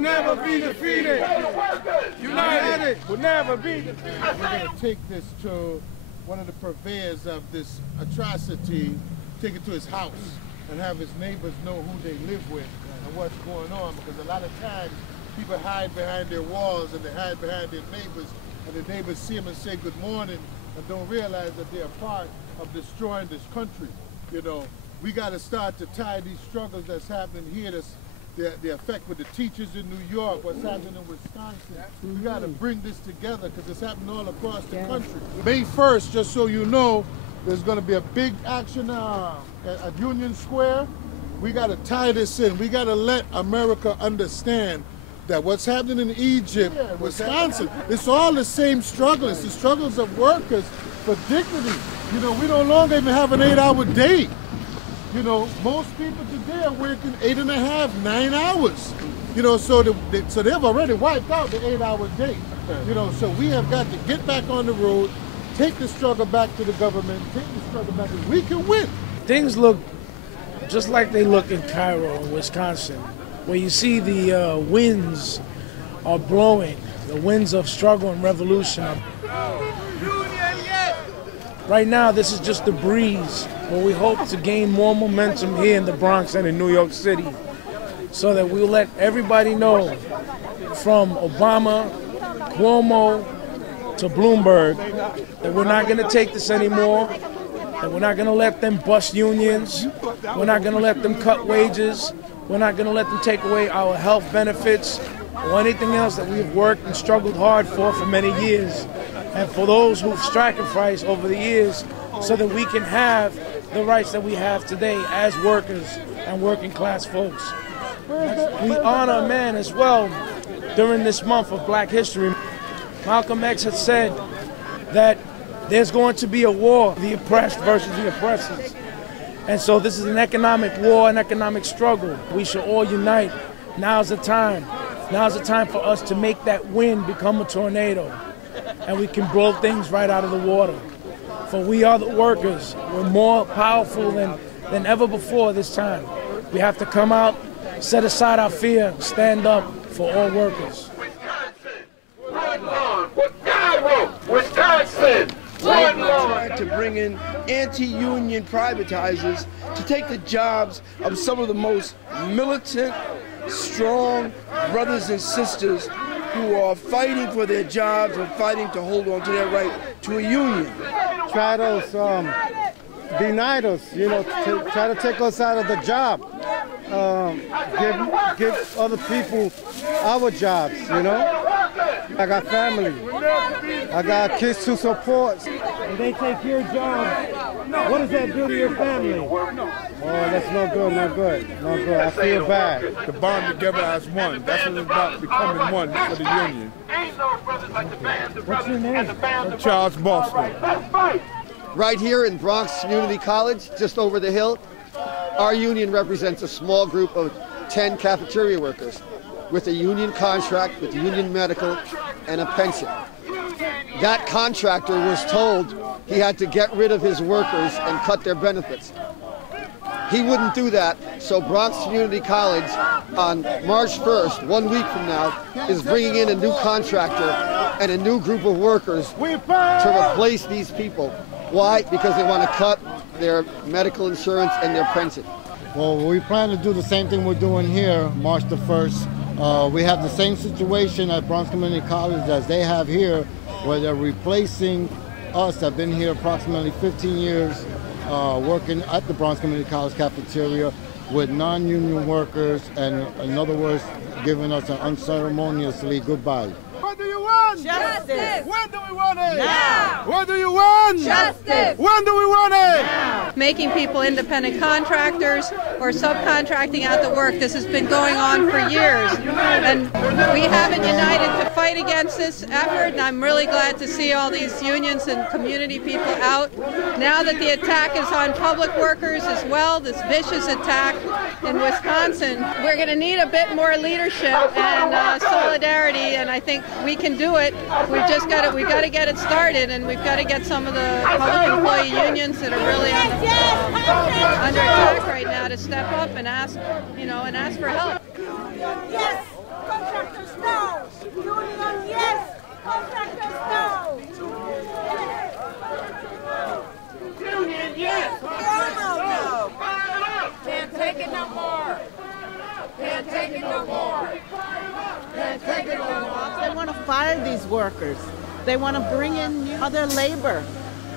will never be defeated. United will never be defeated. We're going to take this to one of the purveyors of this atrocity, take it to his house and have his neighbors know who they live with and what's going on, because a lot of times people hide behind their walls and they hide behind their neighbors, and the neighbors see them and say good morning and don't realize that they're part of destroying this country. You know, we got to start to tie these struggles that's happening here, the effect with the teachers in New York, what's happening in Wisconsin. We got to bring this together because it's happening all across the country. May 1st, just so you know, there's going to be a big action at Union Square. We got to tie this in. We got to let America understand that what's happening in Egypt, Wisconsin, it's all the same struggle. It's the struggles of workers for dignity. You know, we no longer even have an 8-hour day. You know, most people today are working 8.5, 9 hours. You know, so they've already wiped out the 8-hour day. You know, so we have got to get back on the road, take the struggle back to the government, take the struggle back, and we can win. Things look just like they look in CAIRO, Wisconsin, where you see the winds are blowing, the winds of struggle and revolution. Right now, this is just the breeze, but we hope to gain more momentum here in the Bronx and in New York City, so that we'll let everybody know, from Obama, Cuomo, to Bloomberg, that we're not going to take this anymore, that we're not going to let them bust unions, we're not going to let them cut wages, we're not going to let them take away our health benefits or anything else that we've worked and struggled hard for many years, and for those who've sacrificed over the years so that we can have the rights that we have today as workers and working class folks. We honor a man as well during this month of Black History. Malcolm X had said that there's going to be a war, the oppressed versus the oppressors. And so this is an economic war, an economic struggle. We should all unite. Now's the time. Now's the time for us to make that wind become a tornado, and we can blow things right out of the water. For we are the workers. We're more powerful than ever before this time. We have to come out, set aside our fear, stand up for all workers. Wisconsin! Trying to bring in anti-union privatizers to take the jobs of some of the most militant, strong brothers and sisters who are fighting for their jobs and fighting to hold on to their right to a union. Try to deny us, you know, try to take us out of the job. Give other people our jobs, you know. I got family. I got kids to support. If they take your job, what does that do to your family? Oh, that's no good, no good, no good. I feel bad. To bond together as one. That's what it's about, becoming one for the union. What's your name? Charles Boston. Right here in Bronx Community College, just over the hill, our union represents a small group of 10 cafeteria workers with a union contract, with union medical, and a pension. That contractor was told he had to get rid of his workers and cut their benefits. He wouldn't do that, so Bronx Community College on March 1st, 1 week from now, is bringing in a new contractor and a new group of workers to replace these people. Why? Because they want to cut their medical insurance and their pension. Well, we plan to do the same thing we're doing here, March the 1st. We have the same situation at Bronx Community College as they have here, where they're replacing us that have been here approximately 15 years working at the Bronx Community College cafeteria with non-union workers, and in other words, giving us an unceremoniously goodbye. When do you want? Justice. When do we want it? Now. When do you want? Justice. When do we want it? Now. Making people independent contractors or subcontracting out the work. This has been going on for years. And we haven't united to fight against this effort, and I'm really glad to see all these unions and community people out. Now that the attack is on public workers as well, this vicious attack in Wisconsin, we're going to need a bit more leadership and solidarity, and I think we can do it. We've got to get it started, and we've got to get some of the public employee unions that are really under attack right now to step up and ask, and ask for help. Yes. fire these workers. They want to bring in other labor,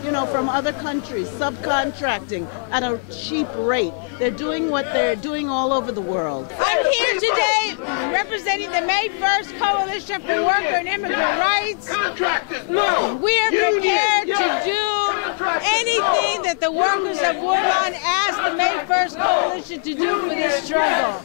you know, from other countries, subcontracting at a cheap rate. They're doing what they're doing all over the world. I'm here today representing the May 1st Coalition for Worker and Immigrant Rights. We are prepared to do anything that the workers of Woodlawn asked the May 1st Coalition to do for this struggle.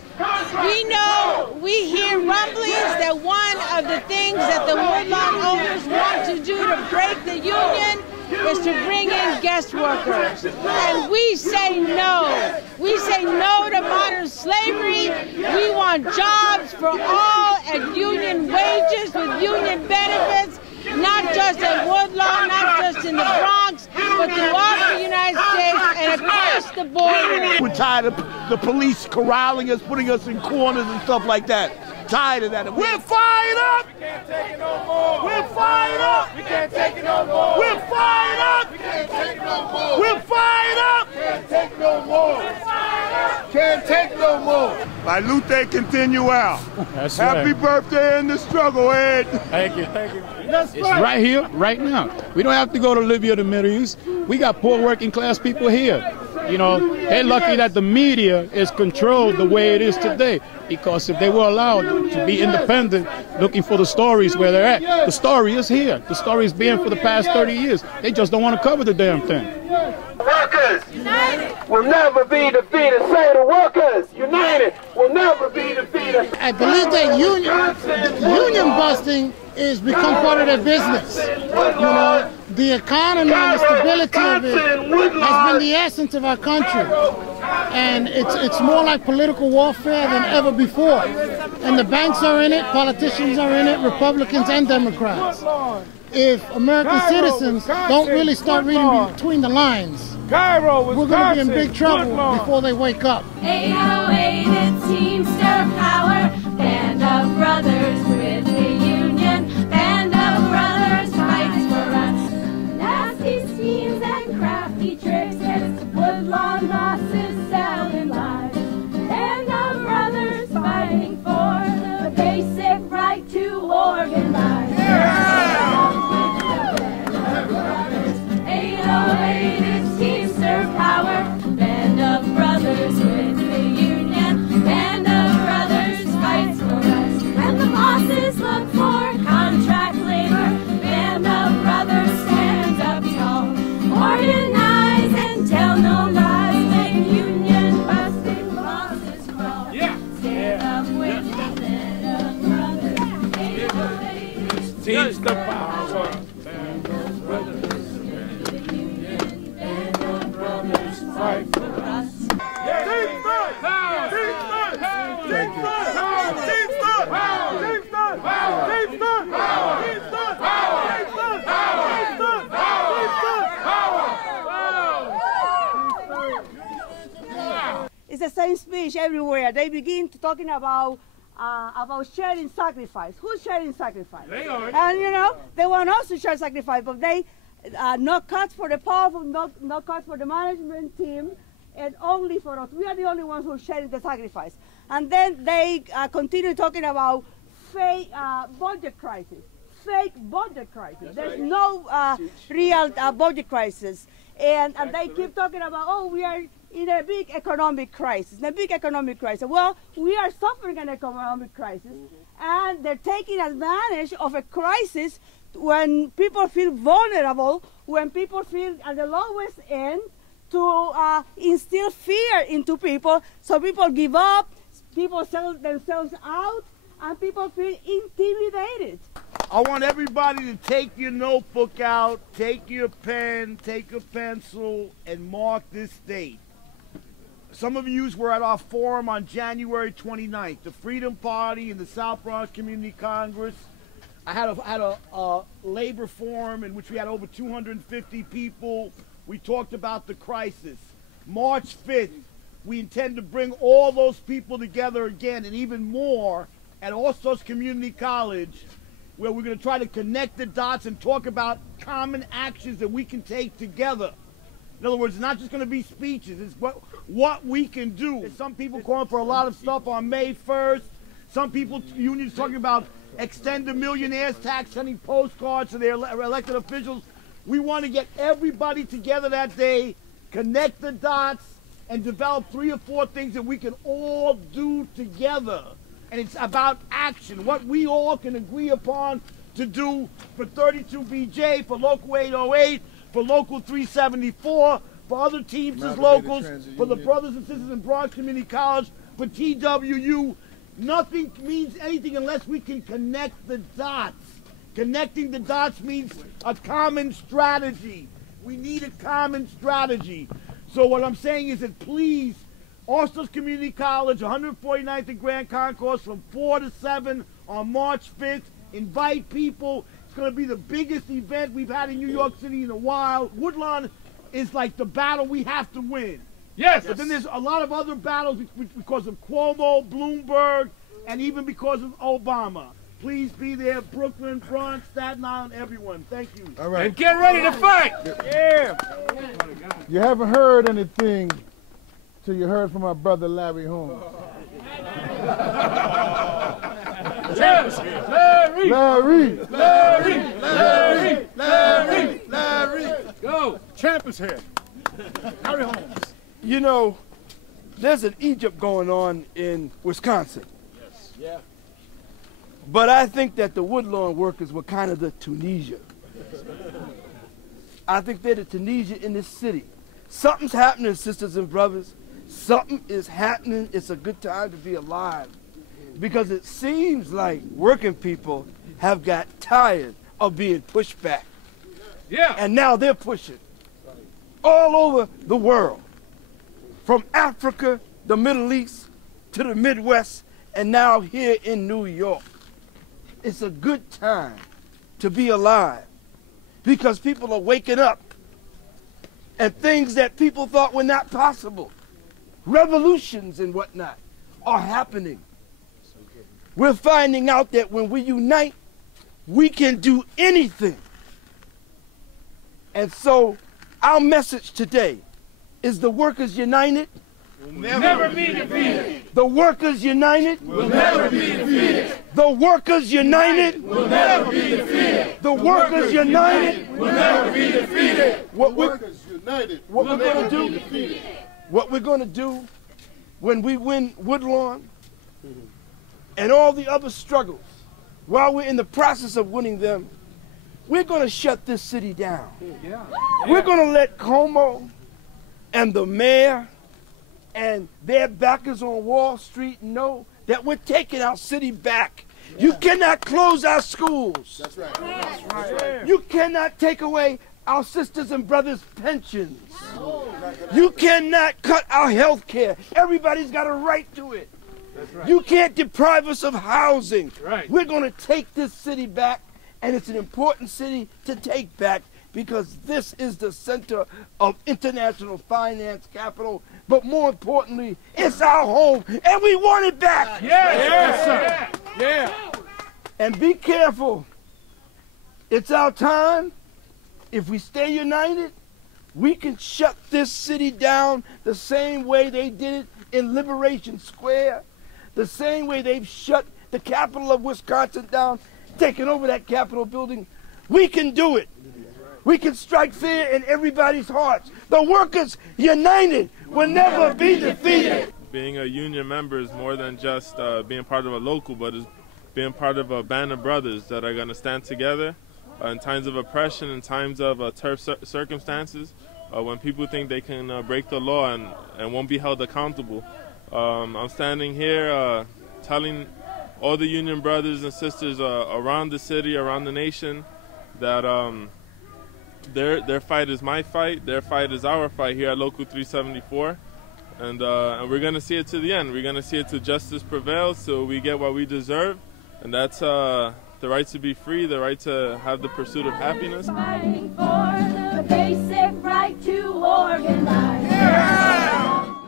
We hear rumblings that one of the things that the Woodlawn owners want to do to break the union is to bring in guest workers. And we say no. We say no to modern slavery. We want jobs for all at union wages with union benefits, not just at Woodlawn, not just in the Bronx, but throughout the United States and across the border. We're tired of the police corralling us, putting us in corners and stuff like that. Tired of that. We're fired up! We can't take it no more! We're fired up! We can't take it no more! We're fired up! We can't take it no more! We're fired up! Can't take no more! Can't take no more! My Luther continue out. That's Happy right. birthday in the struggle, Ed. Thank you, thank you. That's It's right here, right now. We don't have to go to Libya or the Middle East. We got poor working class people here. You know, they're lucky that the media is controlled the way it is today, because if they were allowed to be independent, looking for the stories where they're at, the story is here. The story has been for the past 30 years. They just don't want to cover the damn thing. Workers will never be defeated. Say the workers united will never be defeated. I believe that union busting is become part of their business. You know, the economy and the stability of it has been the essence of our country. And it's more like political warfare than ever before. And the banks are in it, politicians are in it, Republicans and Democrats. If American citizens don't really start reading between the lines, CAIRO, we're going to be in big trouble before they wake up. 808, it's Teamster Power, band of brothers with the union, band of brothers fights for us. Nasty schemes and crafty tricks, it's Woodlawn bosses selling lies. Band of brothers fighting for the basic right to organize. Yeah! 808, it's Teamster Power, band of brothers with the union, band of brothers fights for us. When the bosses look for contract labor, band of brothers stands up tall. Organize and tell no lies, make union busting bosses crawl. Stand up with the band of brothers. 808, it's Teamster Power, band of brothers. fight for us. It's the same speech everywhere. They begin to talking about sharing sacrifice. Who's sharing sacrifice? They are. And you know, they want us to share sacrifice, but they no cuts for the powerful, no cuts for the management team, and only for us. We are the only ones who are sharing the sacrifice. And then they continue talking about fake budget crisis. Fake budget crisis. There's no real budget crisis. And they keep talking about, oh, we are in a big economic crisis. Well, we are suffering an economic crisis, and they're taking advantage of a crisis when people feel vulnerable, when people feel at the lowest end, to instill fear into people, so people give up, people sell themselves out, and people feel intimidated. I want everybody to take your notebook out, take your pen, take a pencil, and mark this date. Some of you were at our forum on January 29th, the Freedom Party and the South Bronx Community Congress. I had a labor forum in which we had over 250 people. We talked about the crisis. March 5th, we intend to bring all those people together again, and even more, at Hostos Community College, where we're going to try to connect the dots and talk about common actions that we can take together. In other words, it's not just going to be speeches, it's what we can do. Some people calling for a lot of stuff on May 1st. Some people, unions talking about extend the millionaires tax, sending postcards to their elected officials. We want to get everybody together that day, connect the dots, and develop 3 or 4 things that we can all do together. And it's about action, what we all can agree upon to do for 32BJ, for Local 808, for Local 374, for other teams as locals, for the brothers and sisters in Bronx Community College, for TWU. Nothing means anything unless we can connect the dots. Connecting the dots means a common strategy. We need a common strategy. So what I'm saying is that please, Hostos Community College, 149th and Grand Concourse from 4 to 7 on March 5th. Invite people. It's going to be the biggest event we've had in New York City in a while. Woodlawn is like the battle we have to win. Yes. But then there's a lot of other battles because of Cuomo, Bloomberg, and even because of Obama. Please be there, Brooklyn, Bronx, Staten Island, everyone. Thank you. All right. And get ready to fight. Yeah. You haven't heard anything till you heard from our brother Larry Holmes. Yes. Larry. Larry. Larry. Larry. Larry. Larry. Go. Champ is here. Larry Holmes. You know, there's an Egypt going on in Wisconsin. Yes. Yeah. But I think that the Woodlawn workers were kind of the Tunisia. I think they're the Tunisia in this city. Something's happening, sisters and brothers. Something is happening. It's a good time to be alive. Because it seems like working people have got tired of being pushed back. Yeah. And now they're pushing all over the world. From Africa, the Middle East, to the Midwest, and now here in New York. It's a good time to be alive because people are waking up and things that people thought were not possible, revolutions and whatnot, are happening. We're finding out that when we unite, we can do anything. And so our message today is the workers united will never be defeated. The workers united will never be defeated. The workers united will never be defeated. The workers united will never be defeated. What we're going to do, what we're going to do when we win Woodlawn and all the other struggles, while we're in the process of winning them, we're going to shut this city down. Yeah. We're going to let Cuomo and the mayor and their backers on Wall Street know that we're taking our city back. Yeah. You cannot close our schools. That's right. That's right. You cannot take away our sisters and brothers' pensions. You cannot cut our health care. Everybody's got a right to it. That's right. You can't deprive us of housing. Right. We're going to take this city back, and it's an important city to take back because this is the center of international finance capital. But more importantly, it's our home, and we want it back. Yes, sir. Yeah. And be careful. It's our time. If we stay united, we can shut this city down the same way they did it in Liberation Square, the same way they've shut the capital of Wisconsin down, taken over that Capitol building. We can do it. We can strike fear in everybody's hearts. The workers united will never be defeated. Being a union member is more than just being part of a local, but it's being part of a band of brothers that are going to stand together in times of oppression, in times of tough circumstances, when people think they can break the law and won't be held accountable. I'm standing here telling all the union brothers and sisters around the city, around the nation, that their fight is my fight, their fight is our fight here at Local 374, and we're going to see it to the end. We're going to see it till justice prevails, so we get what we deserve, and that's the right to be free, the right to have the pursuit of happiness. Fighting for the basic right to organize. Yeah!